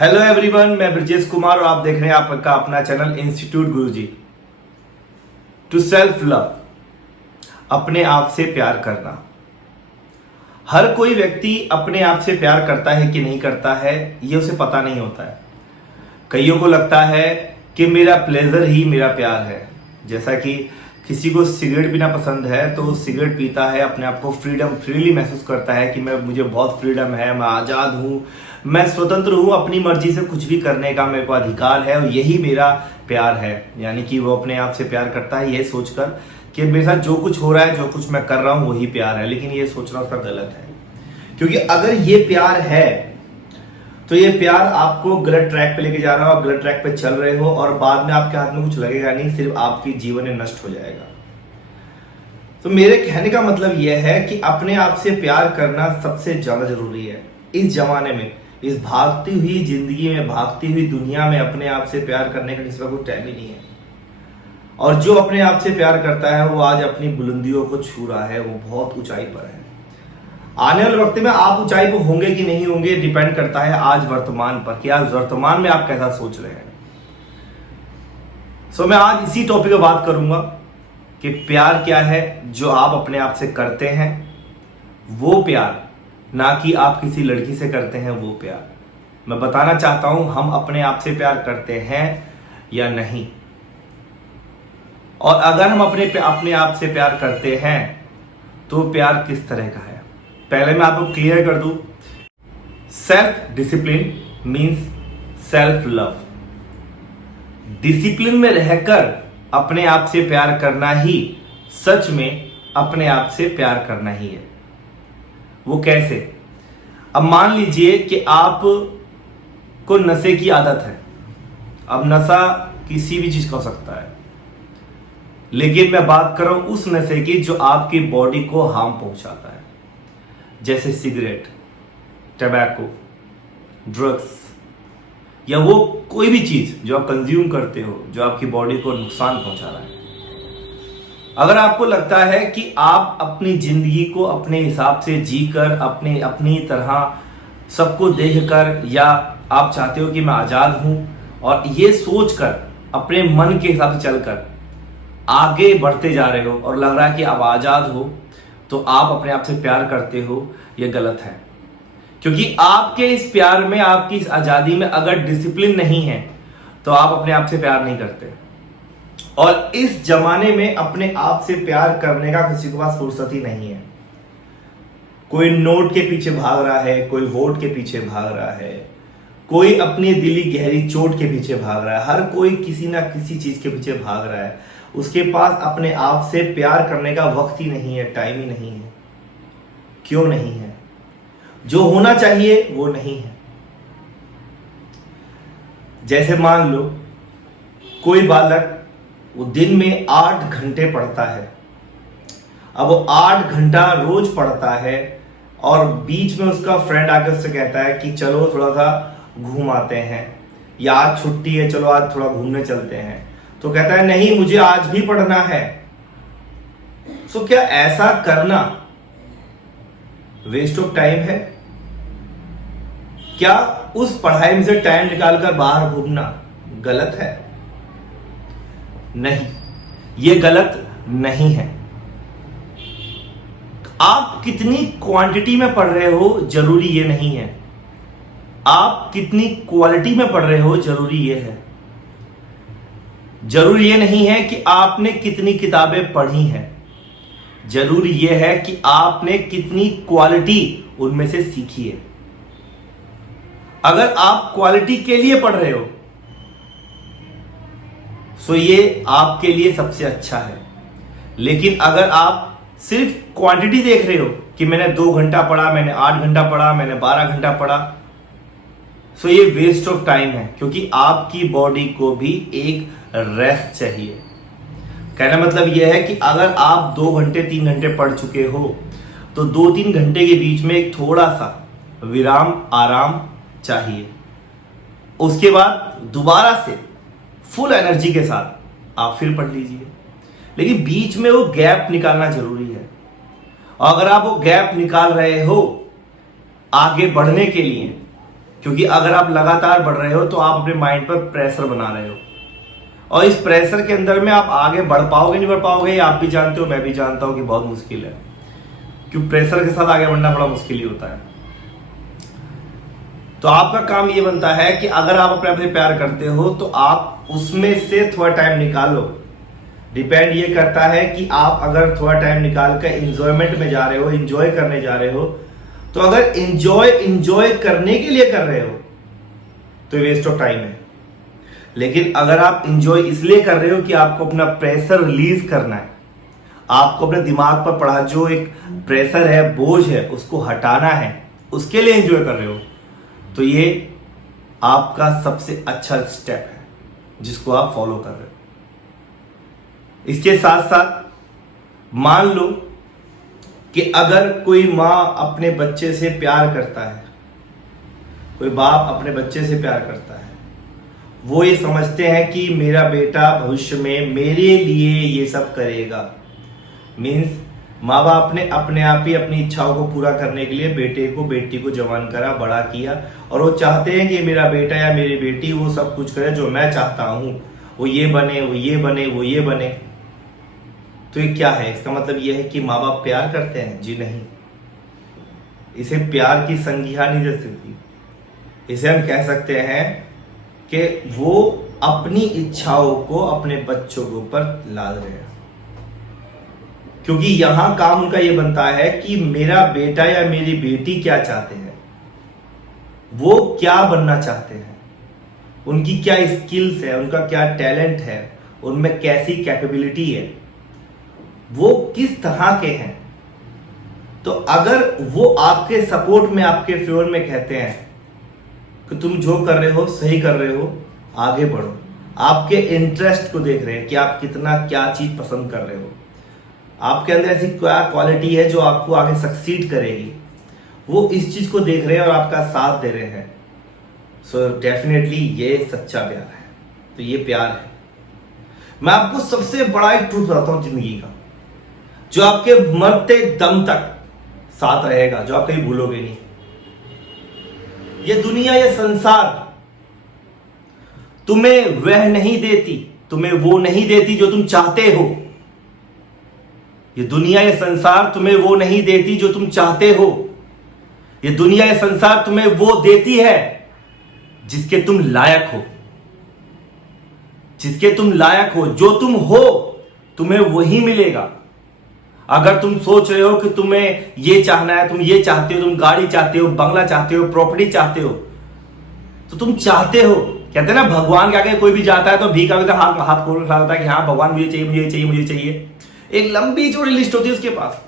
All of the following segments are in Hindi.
हेलो एवरीवन, मैं ब्रजेश कुमार और आप देख रहे हैं आपका अपना channel institute Guruji. To self love, अपने आप से प्यार करना। हर कोई व्यक्ति अपने आप से प्यार करता है कि नहीं करता है ये उसे पता नहीं होता है। कईयों को लगता है कि मेरा प्लेजर ही मेरा प्यार है। जैसा कि किसी को सिगरेट पीना पसंद है तो सिगरेट पीता है, अपने आप को फ्रीली महसूस करता है कि मुझे बहुत फ्रीडम है, मैं आज़ाद हूँ, मैं स्वतंत्र हूँ, अपनी मर्जी से कुछ भी करने का मेरे को अधिकार है और यही मेरा प्यार है। यानी कि वो अपने आप से प्यार करता है ये सोचकर कि मेरे साथ जो कुछ हो रहा है, जो कुछ मैं कर रहा हूँ वही प्यार है। लेकिन ये सोचना उसका गलत है, क्योंकि अगर ये प्यार है तो ये प्यार आपको गलत ट्रैक पे लेके जा रहा हो, आप गलत ट्रैक पे चल रहे हो और बाद में आपके हाथ में कुछ लगेगा नहीं, सिर्फ आपकी जीवन में नष्ट हो जाएगा। तो मेरे कहने का मतलब यह है कि अपने आप से प्यार करना सबसे ज्यादा जरूरी है इस जमाने में। इस भागती हुई जिंदगी में, भागती हुई दुनिया में अपने आप से प्यार करने का किसी का कोई टाइम ही नहीं है। और जो अपने आप से प्यार करता है वो आज अपनी बुलंदियों को छू रहा है, वो बहुत ऊंचाई पर है। आने वाले वक्त में आप ऊंचाई पर होंगे कि नहीं होंगे डिपेंड करता है आज वर्तमान पर, कि आज वर्तमान में आप कैसा सोच रहे हैं। मैं आज इसी टॉपिक पर बात करूंगा कि प्यार क्या है जो आप अपने आप से करते हैं, वो प्यार, ना कि आप किसी लड़की से करते हैं वो प्यार। मैं बताना चाहता हूं हम अपने आप से प्यार करते हैं या नहीं, और अगर हम अपने आप से प्यार करते हैं तो प्यार किस तरह का है। पहले मैं आपको क्लियर कर दूं, self discipline means self love. Discipline में रहकर अपने आप से प्यार करना ही सच में अपने आप से प्यार करना ही है। वो कैसे? अब मान लीजिए कि आप को नशे की आदत है। अब नशा किसी भी चीज का हो सकता है, लेकिन मैं बात कर रहा हूं उस नशे की जो आपकी बॉडी को हार्म पहुंचाता है, जैसे सिगरेट, टबैको, ड्रग्स, या वो कोई भी चीज जो आप कंज्यूम करते हो जो आपकी बॉडी को नुकसान पहुंचा रहा है। अगर आपको लगता है कि आप अपनी जिंदगी को अपने हिसाब से जीकर, अपनी तरह सबको देखकर, या आप चाहते हो कि मैं आजाद हूं और ये सोचकर अपने मन के हिसाब से चलकर आगे बढ़ते जा रहे हो और लग रहा है कि आप आजाद हो, तो आप अपने आप से प्यार करते हो, ये गलत है। क्योंकि आपके इस प्यार में, आपकी इस आजादी में अगर डिसिप्लिन नहीं है तो आप अपने आप से प्यार नहीं करते। और इस जमाने में अपने आप से प्यार करने का किसी के पास फुर्सत ही नहीं है। कोई नोट के पीछे भाग रहा है, कोई वोट के पीछे भाग रहा है, कोई अपनी दिली गहरी चोट के पीछे भाग रहा है, हर कोई किसी ना किसी चीज के पीछे भाग रहा है। उसके पास अपने आप से प्यार करने का वक्त ही नहीं है, टाइम ही नहीं है। क्यों नहीं है? जो होना चाहिए वो नहीं है। जैसे मान लो कोई बालक वो दिन में 8 घंटे पढ़ता है। अब वो 8 घंटा रोज पढ़ता है और बीच में उसका फ्रेंड आकर उससे कहता है कि चलो थोड़ा सा घूम आते हैं, या आज छुट्टी है चलो आज थोड़ा घूमने चलते हैं, तो कहता है नहीं मुझे आज भी पढ़ना है। क्या ऐसा करना वेस्ट ऑफ टाइम है? क्या उस पढ़ाई में से टाइम निकालकर बाहर घूमना गलत है? नहीं, ये गलत नहीं है। आप कितनी क्वांटिटी में पढ़ रहे हो जरूरी ये नहीं है, आप कितनी क्वालिटी में पढ़ रहे हो जरूरी ये है। जरूरी ये नहीं है कि आपने कितनी किताबें पढ़ी हैं, जरूरी ये है कि आपने कितनी क्वालिटी उनमें से सीखी है। अगर आप क्वालिटी के लिए पढ़ रहे हो सो ये आपके लिए सबसे अच्छा है। लेकिन अगर आप सिर्फ क्वांटिटी देख रहे हो कि मैंने 2 घंटा पढ़ा, मैंने 8 घंटा पढ़ा, मैंने 12 घंटा पढ़ा, सो ये वेस्ट ऑफ टाइम है। क्योंकि आपकी बॉडी को भी एक रेस्ट चाहिए। कहना मतलब यह है कि अगर आप 2 घंटे 3 घंटे पढ़ चुके हो तो 2-3 घंटे के बीच में एक थोड़ा सा विराम, आराम चाहिए। उसके बाद दोबारा से फुल एनर्जी के साथ आप फिर पढ़ लीजिए। लेकिन बीच में वो गैप निकालना जरूरी है। और अगर आप वो गैप निकाल रहे हो आगे बढ़ने के लिए, क्योंकि अगर आप लगातार बढ़ रहे हो तो आप अपने माइंड पर प्रेशर बना रहे हो, और इस प्रेशर के अंदर में आप आगे बढ़ पाओगे नहीं बढ़ पाओगे, आप भी जानते हो मैं भी जानता हूं कि बहुत मुश्किल है, क्योंकि प्रेशर के साथ आगे बढ़ना बड़ा मुश्किल ही होता है। तो आपका काम ये बनता है कि अगर आप अपने आप से प्यार करते हो तो आप उसमें से थोड़ा टाइम निकालो। डिपेंड ये करता है कि आप अगर थोड़ा टाइम निकाल कर इंजॉयमेंट में जा रहे हो, इंजॉय करने जा रहे हो, तो अगर इंजॉय करने के लिए कर रहे हो तो वेस्ट ऑफ टाइम है। लेकिन अगर आप इंजॉय इसलिए कर रहे हो कि आपको अपना प्रेशर रिलीज करना है, आपको अपने दिमाग पर पड़ा जो एक प्रेशर है, बोझ है, उसको हटाना है, उसके लिए इंजॉय कर रहे हो, तो ये आपका सबसे अच्छा स्टेप है जिसको आप फॉलो कर रहे हो। इसके साथ साथ मान लो कि अगर कोई माँ अपने बच्चे से प्यार करता है, कोई बाप अपने बच्चे से प्यार करता है, वो ये समझते हैं कि मेरा बेटा भविष्य में मेरे लिए ये सब करेगा। मीन्स माँ बाप ने अपने आप ही अपनी इच्छाओं को पूरा करने के लिए बेटे को बेटी को जवान करा, बड़ा किया, और वो चाहते हैं कि मेरा बेटा या मेरी बेटी वो सब कुछ करे जो मैं चाहता हूं, वो ये बने, वो ये बने, वो ये बने। तो ये क्या है? इसका मतलब ये है कि माँ बाप प्यार करते हैं? जी नहीं, इसे प्यार की संज्ञा नहीं दे सकती। इसे हम कह सकते हैं कि वो अपनी इच्छाओं को अपने बच्चों के ऊपर लाद रहे हैं, क्योंकि यहां काम उनका ये बनता है कि मेरा बेटा या मेरी बेटी क्या चाहते हैं, वो क्या बनना चाहते हैं, उनकी क्या स्किल्स है, उनका क्या टैलेंट है, उनमें कैसी कैपेबिलिटी है, वो किस तरह के हैं। तो अगर वो आपके सपोर्ट में, आपके फेवर में कहते हैं कि तुम जो कर रहे हो सही कर रहे हो, आगे बढ़ो, आपके इंटरेस्ट को देख रहे हैं कि आप कितना क्या चीज पसंद कर रहे हो, आपके अंदर ऐसी क्या क्वालिटी है जो आपको आगे सक्सीड करेगी, वो इस चीज को देख रहे हैं और आपका साथ दे रहे हैं, सो डेफिनेटली ये सच्चा प्यार है। तो ये प्यार है। मैं आपको सबसे बड़ा एक ट्रूथ बताता हूं जिंदगी का, जो आपके मरते दम तक साथ रहेगा, जो आप कहीं भूलोगे नहीं। ये दुनिया, ये संसार तुम्हें वह नहीं देती, तुम्हें वो नहीं देती जो तुम चाहते हो। ये दुनिया, ये संसार तुम्हें वो नहीं देती जो तुम चाहते हो। ये दुनिया, ये संसार तुम्हें वो देती है जिसके तुम लायक हो। जिसके तुम लायक हो, जो तुम हो तुम्हें वही मिलेगा। अगर तुम सोच रहे हो कि तुम्हें ये चाहना है, तुम ये चाहते हो, तुम गाड़ी चाहते हो, बंगला चाहते हो, प्रॉपर्टी चाहते हो, तो तुम चाहते हो। कहते हैं ना, भगवान के आगे कोई भी जाता है तो भीख आगे हाथ खोल खड़ा होता है कि हाँ भगवान मुझे चाहिए, मुझे चाहिए, मुझे चाहिए। एक लंबी चौड़ी लिस्ट होती है उसके पास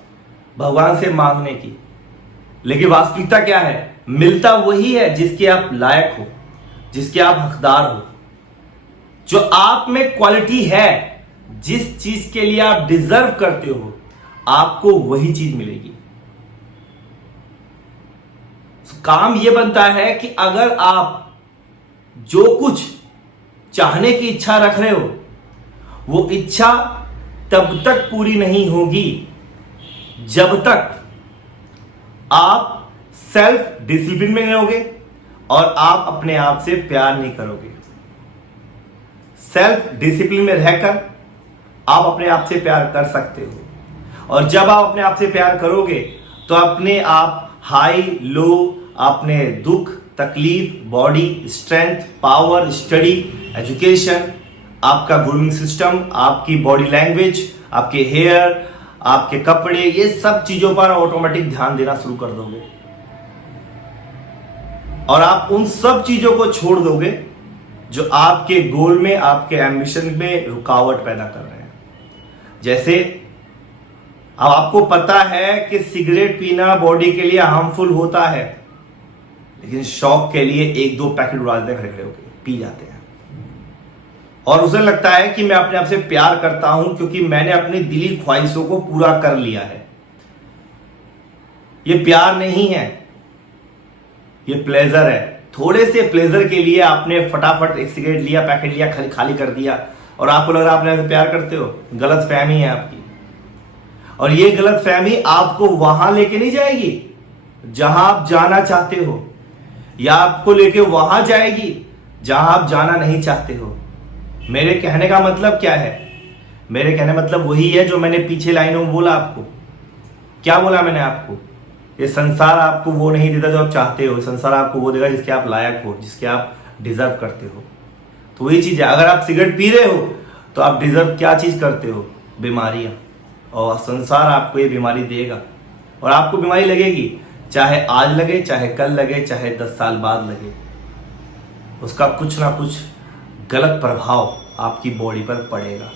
भगवान से मांगने की। लेकिन वास्तविकता क्या है? मिलता वही है जिसके आप लायक हो, जिसके आप हकदार हो, जो आप में क्वालिटी है, जिस चीज के लिए आप डिजर्व करते हो, आपको वही चीज मिलेगी। काम यह बनता है कि अगर आप जो कुछ चाहने की इच्छा रख रहे हो, वो इच्छा तब तक पूरी नहीं होगी जब तक आप सेल्फ डिसिप्लिन में नहीं होगे और आप अपने आप से प्यार नहीं करोगे। सेल्फ डिसिप्लिन में रहकर आप अपने आप से प्यार कर सकते हो, और जब आप अपने आप से प्यार करोगे तो अपने आप हाई लो, अपने दुख तकलीफ, body strength, power, study, education, आपका ग्रूमिंग सिस्टम, आपकी बॉडी लैंग्वेज, आपके हेयर, आपके कपड़े, ये सब चीजों पर ऑटोमेटिक ध्यान देना शुरू कर दोगे, और आप उन सब चीजों को छोड़ दोगे जो आपके गोल में, आपके एम्बिशन में रुकावट पैदा कर रहे हैं। जैसे अब आपको पता है कि सिगरेट पीना बॉडी के लिए हार्मफुल होता है, लेकिन शौक के लिए एक दो पैकेट उड़ा देते खड़े खड़े होकर पी जाते हैं, और उसे लगता है कि मैं अपने आप से प्यार करता हूं क्योंकि मैंने अपनी दिली ख्वाहिशों को पूरा कर लिया है। ये प्यार नहीं है, ये प्लेजर है। थोड़े से प्लेजर के लिए आपने फटाफट एक सिगरेट लिया, पैकेट लिया, खाली कर दिया, और आपको लग रहा है अपने आप से प्यार करते हो। गलत फहमी है आपकी, और ये गलत फहमी आपको वहां लेके नहीं जाएगी जहां आप जाना चाहते हो। या आपको लेके वहां जाएगी जहां आप जाना नहीं चाहते हो। मेरे कहने का मतलब क्या है? मेरे कहने मतलब वही है जो मैंने पीछे लाइनों में बोला आपको। क्या बोला मैंने आपको? ये संसार आपको वो नहीं देता जो आप चाहते हो, संसार आपको वो देगा जिसके आप लायक हो, जिसके आप डिजर्व करते हो। तो वही चीज है, अगर आप सिगरेट पी रहे हो तो आप डिजर्व क्या चीज करते हो? बीमारियां। और संसार आपको ये बीमारी देगा, और आपको बीमारी लगेगी, चाहे आज लगे, चाहे कल लगे, चाहे 10 साल बाद लगे। उसका कुछ ना कुछ गलत प्रभाव आपकी बॉडी पर पड़ेगा।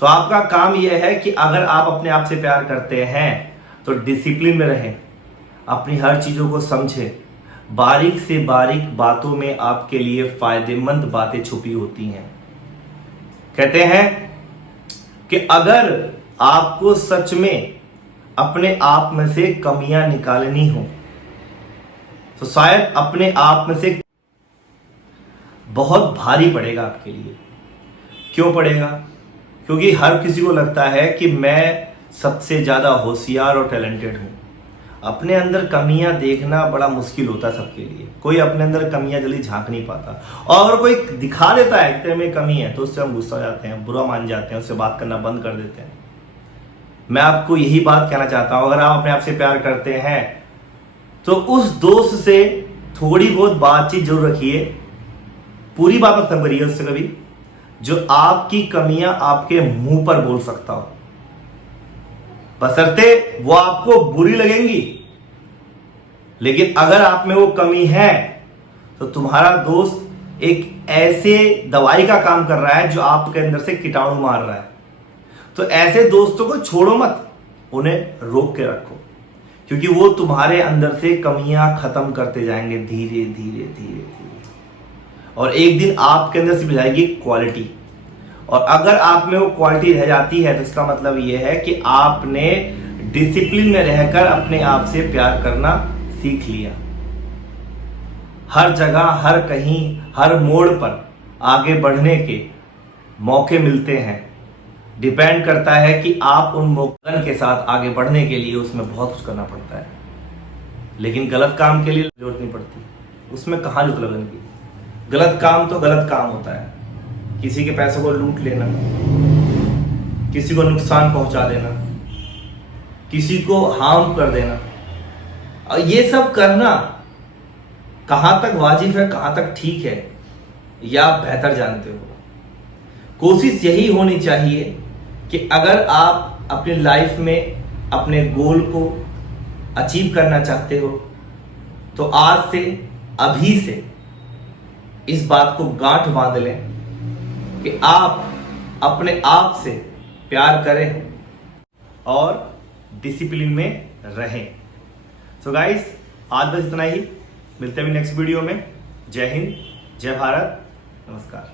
तो आपका काम यह है कि अगर आप अपने आप से प्यार करते हैं तो डिसिप्लिन में रहें, अपनी हर चीजों को समझें। बारीक से बारीक बातों में आपके लिए फायदेमंद बातें छुपी होती हैं। कहते हैं कि अगर आपको सच में अपने आप में से कमियां निकालनी हो तो शायद अपने आप में से बहुत भारी पड़ेगा आपके लिए। क्यों पड़ेगा? क्योंकि हर किसी को लगता है कि मैं सबसे ज्यादा होशियार और टैलेंटेड हूं। अपने अंदर कमियां देखना बड़ा मुश्किल होता है सबके लिए। कोई अपने अंदर कमियां जल्दी झांक नहीं पाता, और अगर कोई दिखा देता है कि तेरे में कमी है तो उससे हम गुस्सा हो जाते हैं, बुरा मान जाते हैं, उससे बात करना बंद कर देते हैं। मैं आपको यही बात कहना चाहता हूं, अगर आप अपने आप से प्यार करते हैं तो उस दोस्त से थोड़ी बहुत बातचीत जरूर रखिए। पूरी बात मत करिए उससे कभी, जो आपकी कमियां आपके मुंह पर बोल सकता हो, बशर्ते वो आपको बुरी लगेंगी। लेकिन अगर आप में वो कमी है तो तुम्हारा दोस्त एक ऐसे दवाई का काम कर रहा है जो आपके अंदर से कीटाणु मार रहा है। तो ऐसे दोस्तों को छोड़ो मत, उन्हें रोक के रखो, क्योंकि वो तुम्हारे अंदर से कमियां खत्म करते जाएंगे धीरे धीरे धीरे धीरे, और एक दिन आपके अंदर से जाएगी क्वालिटी। और अगर आप में वो क्वालिटी रह जाती है तो इसका मतलब ये है कि आपने डिसिप्लिन में रहकर अपने आप से प्यार करना सीख लिया। हर जगह, हर कहीं, हर मोड़ पर आगे बढ़ने के मौके मिलते हैं। डिपेंड करता है कि आप उन मौकों के साथ आगे बढ़ने के लिए उसमें बहुत कुछ करना पड़ता है, लेकिन गलत काम के लिए जरूरत नहीं पड़ती। उसमें कहाँ जरूरत लगन की? गलत काम तो गलत काम होता है। किसी के पैसों को लूट लेना, किसी को नुकसान पहुंचा देना, किसी को हार्म कर देना, और ये सब करना कहां तक वाजिब है, कहां तक ठीक है, या आप बेहतर जानते हो। कोशिश यही होनी चाहिए कि अगर आप अपनी लाइफ में अपने गोल को अचीव करना चाहते हो तो आज से, अभी से इस बात को गांठ बांध लें कि आप अपने आप से प्यार करें और डिसिप्लिन में रहें। सो गाइस, आज बस इतना ही। मिलते हैं नेक्स्ट वीडियो में। जय हिंद, जय भारत, नमस्कार।